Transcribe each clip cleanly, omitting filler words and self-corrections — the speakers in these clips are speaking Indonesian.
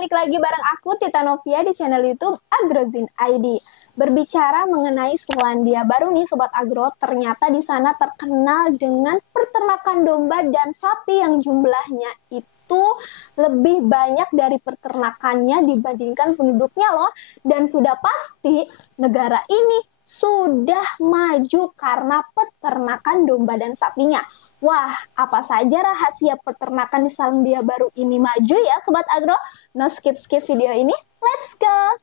balik lagi bareng aku Tita Novia di channel YouTube Agrozin ID. Berbicara mengenai Selandia Baru nih Sobat Agro, ternyata di sana terkenal dengan peternakan domba dan sapi yang jumlahnya itu lebih banyak dari peternakannya dibandingkan penduduknya loh. Dan sudah pasti negara ini sudah maju karena peternakan domba dan sapinya. Wah, apa saja rahasia peternakan di Selandia Baru ini maju ya Sobat Agro? No skip-skip video ini, let's go!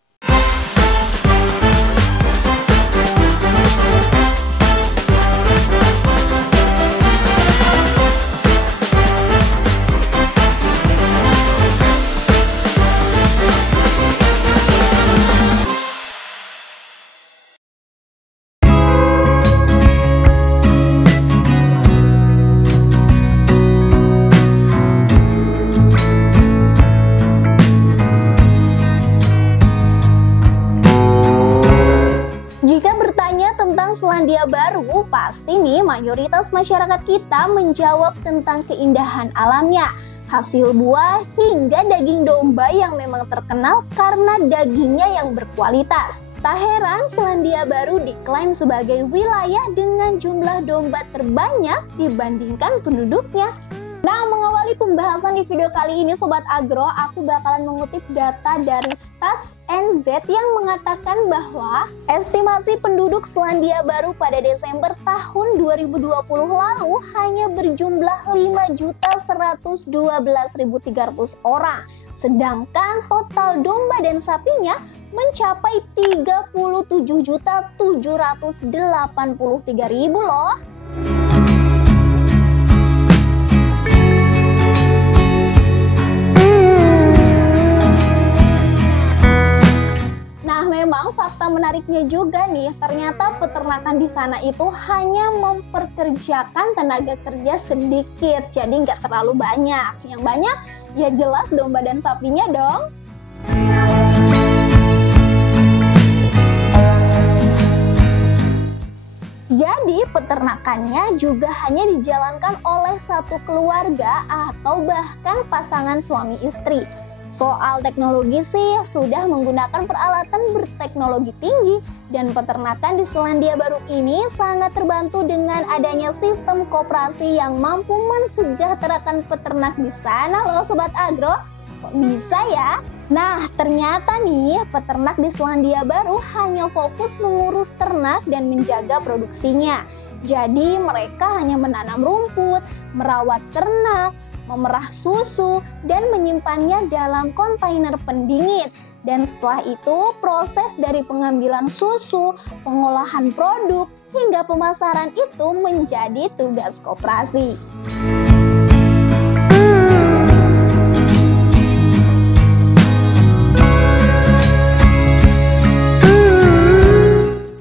Tentang Selandia Baru, pasti nih mayoritas masyarakat kita menjawab tentang keindahan alamnya, hasil buah hingga daging domba yang memang terkenal karena dagingnya yang berkualitas. Tak heran Selandia Baru diklaim sebagai wilayah dengan jumlah domba terbanyak dibandingkan penduduknya. Nah, mengawali pembahasan di video kali ini Sobat Agro, aku bakalan mengutip data dari Stats NZ yang mengatakan bahwa estimasi penduduk Selandia Baru pada Desember tahun 2020 lalu hanya berjumlah 5.112.300 orang. Sedangkan total domba dan sapinya mencapai 37.783.000 loh. Memang fakta menariknya juga nih, ternyata peternakan di sana itu hanya memperkerjakan tenaga kerja sedikit, jadi nggak terlalu banyak. Yang banyak ya jelas domba dan sapinya dong. Jadi peternakannya juga hanya dijalankan oleh satu keluarga atau bahkan pasangan suami istri. Soal teknologi sih sudah menggunakan peralatan berteknologi tinggi dan peternakan di Selandia Baru ini sangat terbantu dengan adanya sistem koperasi yang mampu mensejahterakan peternak di sana loh Sobat Agro. Kok bisa ya? Nah, ternyata nih peternak di Selandia Baru hanya fokus mengurus ternak dan menjaga produksinya. Jadi mereka hanya menanam rumput, merawat ternak, memerah susu, dan menyimpannya dalam kontainer pendingin. Dan setelah itu, proses dari pengambilan susu, pengolahan produk, hingga pemasaran itu menjadi tugas koperasi.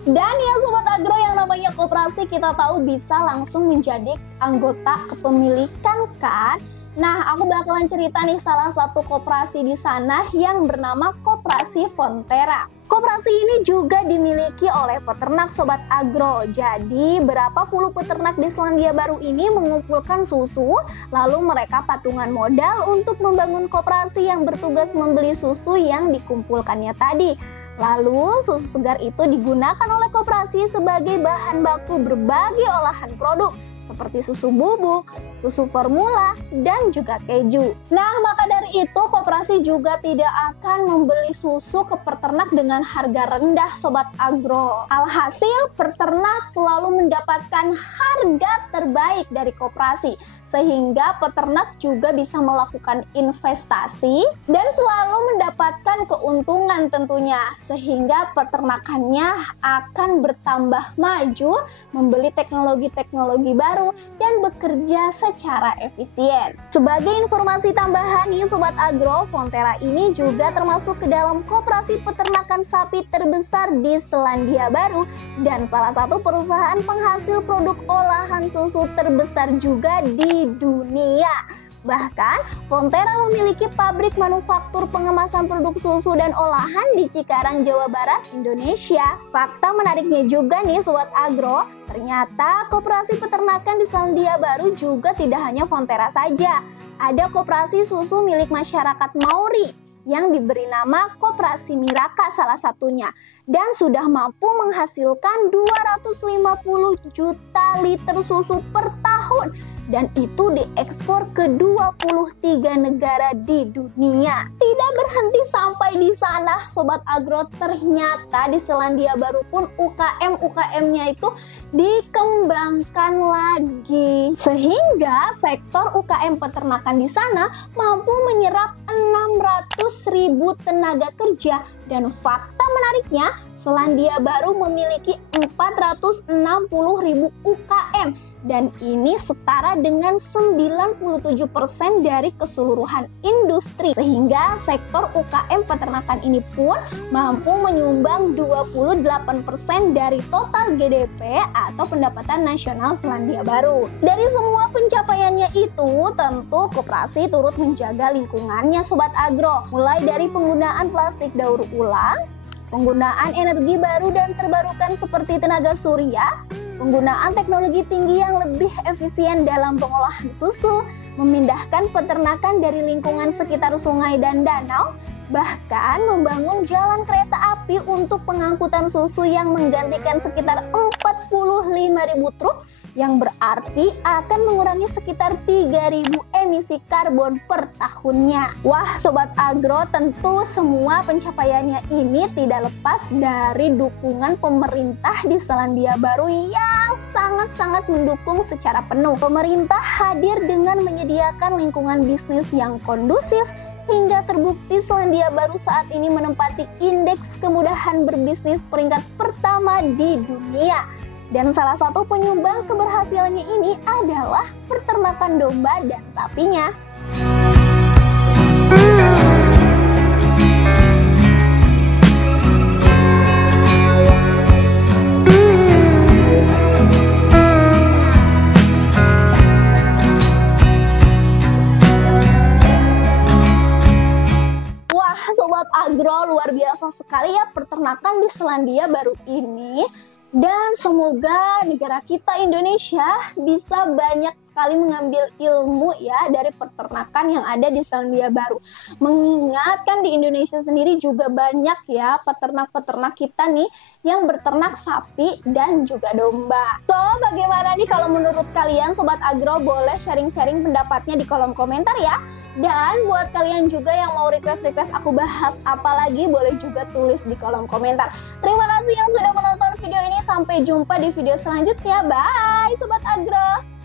Dan ya Sobat Agro, yang namanya koperasi kita tahu bisa langsung menjadi anggota kepemilikan kan? Nah, aku bakalan cerita nih salah satu koperasi di sana yang bernama Koperasi Fonterra. Koperasi ini juga dimiliki oleh peternak Sobat Agro. Jadi, berapa puluh peternak di Selandia Baru ini mengumpulkan susu, lalu mereka patungan modal untuk membangun koperasi yang bertugas membeli susu yang dikumpulkannya tadi. Lalu, susu segar itu digunakan oleh koperasi sebagai bahan baku berbagai olahan produk, seperti susu bubuk, susu formula, dan juga keju. Nah, maka dari itu koperasi juga tidak akan membeli susu ke peternak dengan harga rendah Sobat Agro. Alhasil, peternak selalu mendapatkan harga terbaik dari koperasi, sehingga peternak juga bisa melakukan investasi dan selalu mendapatkan keuntungan tentunya, sehingga peternakannya akan bertambah maju, membeli teknologi-teknologi baru, dan bekerja secara efisien. Sebagai informasi tambahan nih Sobat Agro, Fonterra ini juga termasuk ke dalam koperasi peternakan sapi terbesar di Selandia Baru dan salah satu perusahaan penghasil produk olahan susu terbesar juga di dunia. Bahkan, Fonterra memiliki pabrik manufaktur pengemasan produk susu dan olahan di Cikarang, Jawa Barat, Indonesia. Fakta menariknya juga nih Sobat Agro, ternyata koperasi peternakan di Selandia Baru juga tidak hanya Fonterra saja. Ada koperasi susu milik masyarakat Maori, yang diberi nama Koperasi Miraka salah satunya, dan sudah mampu menghasilkan 250 juta liter susu per tahun, dan itu diekspor ke 23 negara di dunia. Tidak berhenti sampai di sana Sobat Agro, ternyata di Selandia Baru pun UKM-UKM-nya itu dikembangkan lagi, sehingga sektor UKM peternakan di sana mampu menyerap 600.000 tenaga kerja. Dan fakta menariknya, Selandia Baru memiliki 460.000 UKM, dan ini setara dengan 97% dari keseluruhan industri, sehingga sektor UKM peternakan ini pun mampu menyumbang 28% dari total GDP atau pendapatan nasional Selandia Baru. Dari semua pencapaiannya itu, tentu koperasi turut menjaga lingkungannya Sobat Agro, mulai dari penggunaan plastik daur ulang, penggunaan energi baru dan terbarukan seperti tenaga surya, penggunaan teknologi tinggi yang lebih efisien dalam pengolahan susu, memindahkan peternakan dari lingkungan sekitar sungai dan danau, bahkan membangun jalan kereta api untuk pengangkutan susu yang menggantikan sekitar 45.000 truk, yang berarti akan mengurangi sekitar 3.000 emisi karbon per tahunnya. Wah Sobat Agro, tentu semua pencapaiannya ini tidak lepas dari dukungan pemerintah di Selandia Baru yang sangat-sangat mendukung secara penuh. Pemerintah hadir dengan menyediakan lingkungan bisnis yang kondusif, hingga terbukti Selandia Baru saat ini menempati indeks kemudahan berbisnis peringkat pertama di dunia. Dan salah satu penyumbang keberhasilannya ini adalah peternakan domba dan sapinya. Wah Sobat Agro, luar biasa sekali ya peternakan di Selandia Baru ini. Dan semoga negara kita Indonesia bisa banyak sekali mengambil ilmu ya dari peternakan yang ada di Selandia Baru. Mengingat kan di Indonesia sendiri juga banyak ya peternak-peternak kita nih yang berternak sapi dan juga domba. So, bagaimana nih kalau menurut kalian Sobat Agro? Boleh sharing-sharing pendapatnya di kolom komentar ya. Dan buat kalian juga yang mau request-request aku bahas apa lagi, boleh juga tulis di kolom komentar. Terima kasih yang sudah menonton video ini. Sampai jumpa di video selanjutnya. Bye Sobat Agro.